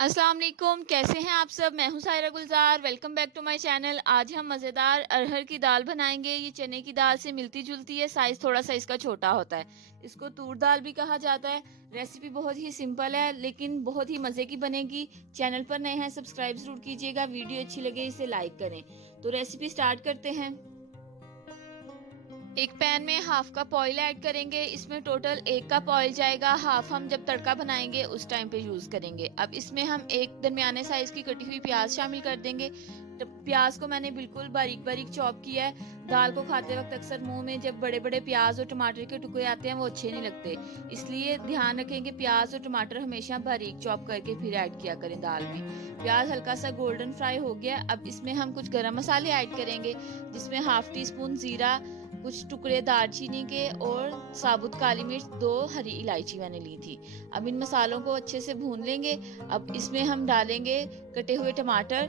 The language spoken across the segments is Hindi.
अस्सलाम वालेकुम, कैसे हैं आप सब। मैं हूं Saira Gulzar. Welcome back to my channel. आज हम मज़ेदार अरहर की दाल बनाएंगे। ये चने की दाल से मिलती जुलती है, साइज़ थोड़ा सा इसका छोटा होता है। इसको तूर दाल भी कहा जाता है। रेसिपी बहुत ही सिंपल है लेकिन बहुत ही मज़े की बनेगी। चैनल पर नए हैं सब्सक्राइब ज़रूर कीजिएगा। वीडियो अच्छी लगे इसे लाइक करें। तो रेसिपी स्टार्ट करते हैं। एक पैन में हाफ कप ऑयल ऐड करेंगे। इसमें टोटल 1 कप ऑयल जाएगा। हाफ हम जब तड़का बनाएंगे उस टाइम पे यूज करेंगे। अब इसमें हम एक दरमियाने साइज की कटी हुई प्याज शामिल कर देंगे। तो प्याज को मैंने बिल्कुल बारीक बारीक चॉप किया है। दाल को खाते वक्त अक्सर मुंह में जब बड़े बड़े प्याज और टमाटर के टुकड़े आते हैं वो अच्छे नहीं लगते, इसलिए ध्यान रखें कि प्याज और टमाटर हमेशा बारीक चॉप करके फिर ऐड किया करें दाल में। प्याज हल्का सा गोल्डन फ्राई हो गया। अब इसमें हम कुछ गरम मसाले ऐड करेंगे, जिसमें हाफ टी स्पून जीरा, कुछ टुकड़े दालचीनी के और साबुत काली मिर्च, 2 हरी इलायची मैंने ली थी। अब इन मसालों को अच्छे से भून लेंगे। अब इसमें हम डालेंगे कटे हुए टमाटर।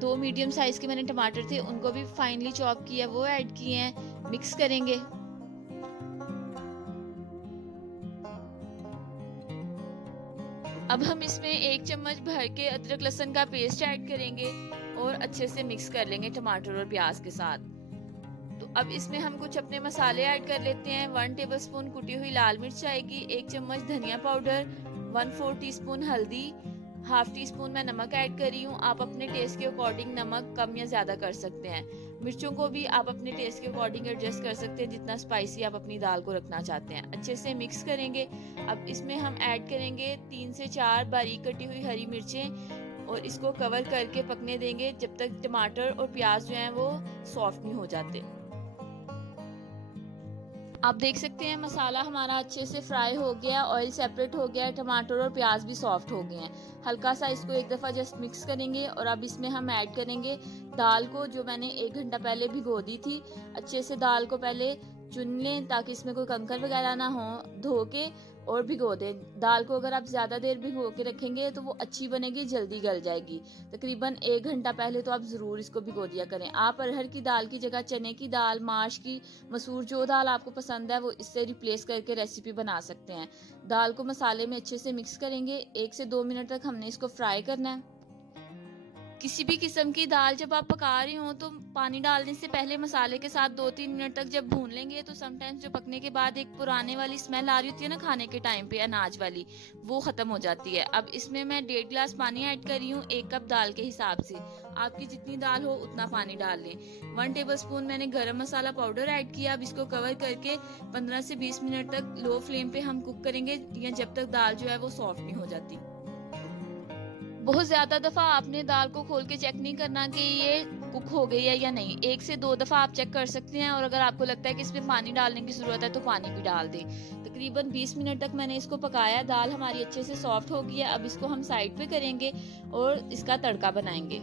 2 मीडियम साइज के मैंने टमाटर थे, उनको भी फाइनली चॉप किया, वो ऐड किए हैं। मिक्स करेंगे। अब हम इसमें 1 चम्मच भर के अदरक लहसुन का पेस्ट ऐड करेंगे और अच्छे से मिक्स कर लेंगे टमाटर और प्याज के साथ। तो अब इसमें हम कुछ अपने मसाले ऐड कर लेते हैं। 1 टेबलस्पून कुटी हुई लाल मिर्च आएगी, 1 चम्मच धनिया पाउडर, 1/4 टीस्पून हल्दी, हाफ टी स्पून मैं नमक ऐड कर रही हूँ। आप अपने टेस्ट के अकॉर्डिंग नमक कम या ज्यादा कर सकते हैं। मिर्चों को भी आप अपने टेस्ट के अकॉर्डिंग एडजस्ट कर सकते हैं, जितना स्पाइसी आप अपनी दाल को रखना चाहते हैं। अच्छे से मिक्स करेंगे। अब इसमें हम ऐड करेंगे 3 से 4 बारीक कटी हुई हरी मिर्चें और इसको कवर करके पकने देंगे जब तक टमाटर और प्याज जो है वो सॉफ्ट नहीं हो जाते। आप देख सकते हैं मसाला हमारा अच्छे से फ्राई हो गया, ऑयल सेपरेट हो गया, टमाटर और प्याज भी सॉफ्ट हो गए हैं। हल्का सा इसको एक दफ़ा जस्ट मिक्स करेंगे और अब इसमें हम ऐड करेंगे दाल को, जो मैंने 1 घंटा पहले भिगो दी थी। अच्छे से दाल को पहले चुन लें ताकि इसमें कोई कंकर वगैरह ना हो। धो के और भिगो दें दाल को। अगर आप ज़्यादा देर भिगो के रखेंगे तो वो अच्छी बनेगी, जल्दी गल जाएगी। तकरीबन 1 घंटा पहले तो आप ज़रूर इसको भिगो दिया करें। आप अरहर की दाल की जगह चने की दाल, माश की, मसूर, जो दाल आपको पसंद है वो इससे रिप्लेस करके रेसिपी बना सकते हैं। दाल को मसाले में अच्छे से मिक्स करेंगे। 1 से 2 मिनट तक हमने इसको फ्राई करना है। किसी भी किस्म की दाल जब आप पका रहे हो तो पानी डालने से पहले मसाले के साथ 2-3 मिनट तक जब भून लेंगे तो समटाइम्स जो पकने के बाद एक पुराने वाली स्मेल आ रही होती है ना खाने के टाइम पे, अनाज वाली, वो खत्म हो जाती है। अब इसमें मैं 1.5 गिलास पानी ऐड कर रही हूँ 1 कप दाल के हिसाब से। आपकी जितनी दाल हो उतना पानी डाल लें। 1 टेबल स्पून मैंने गरम मसाला पाउडर ऐड किया। अब इसको कवर करके 15 से 20 मिनट तक लो फ्लेम पे हम कुक करेंगे, या जब तक दाल जो है वो सॉफ्ट नहीं हो जाती। बहुत ज़्यादा दफ़ा आपने दाल को खोल के चेक नहीं करना कि ये कुक हो गई है या नहीं। 1 से 2 दफ़ा आप चेक कर सकते हैं, और अगर आपको लगता है कि इसमें पानी डालने की ज़रूरत है तो पानी भी डाल दें। तकरीबन 20 मिनट तक मैंने इसको पकाया। दाल हमारी अच्छे से सॉफ्ट हो गई है। अब इसको हम साइड पे करेंगे और इसका तड़का बनाएंगे।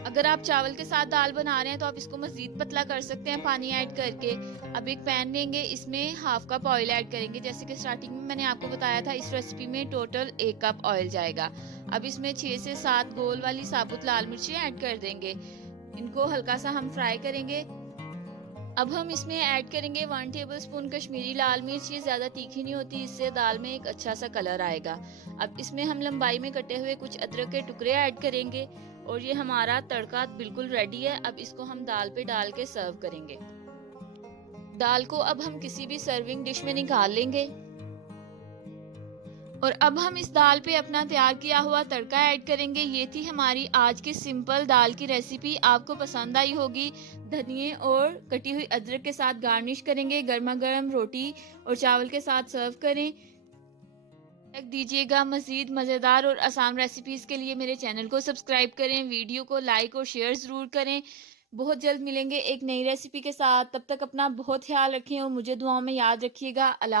अगर आप चावल के साथ दाल बना रहे हैं तो आप इसको मजीद पतला कर सकते हैं पानी ऐड करके। अब एक पैन लेंगे, इसमें हाफ कप ऑयल ऐड करेंगे। जैसे कि स्टार्टिंग में मैंने आपको बताया था, इस रेसिपी में टोटल 1 कप ऑयल जाएगा। अब इसमें 6 से 7 गोल वाली साबुत लाल मिर्ची ऐड कर देंगे। इनको हल्का सा हम फ्राई करेंगे। अब हम इसमें ऐड करेंगे 1 टेबलस्पून कश्मीरी लाल मिर्च। ये ज़्यादा तीखी नहीं होती, इससे दाल में एक अच्छा सा कलर आएगा। अब इसमें हम लंबाई में कटे हुए कुछ अदरक के टुकड़े ऐड करेंगे और ये हमारा तड़का बिल्कुल रेडी है। अब इसको हम दाल पे डाल के सर्व करेंगे। दाल को अब हम किसी भी सर्विंग डिश में निकाल लेंगे और अब हम इस दाल पे अपना तैयार किया हुआ तड़का ऐड करेंगे। ये थी हमारी आज की सिंपल दाल की रेसिपी। आपको पसंद आई होगी। धनिए और कटी हुई अदरक के साथ गार्निश करेंगे। गर्मा गर्म रोटी और चावल के साथ सर्व करें। रख दीजिएगा। मज़ीद मज़ेदार और आसान रेसिपीज़ के लिए मेरे चैनल को सब्सक्राइब करें। वीडियो को लाइक और शेयर ज़रूर करें। बहुत जल्द मिलेंगे एक नई रेसिपी के साथ। तब तक अपना बहुत ख्याल रखें और मुझे दुआओं में याद रखिएगा। अल्लाह।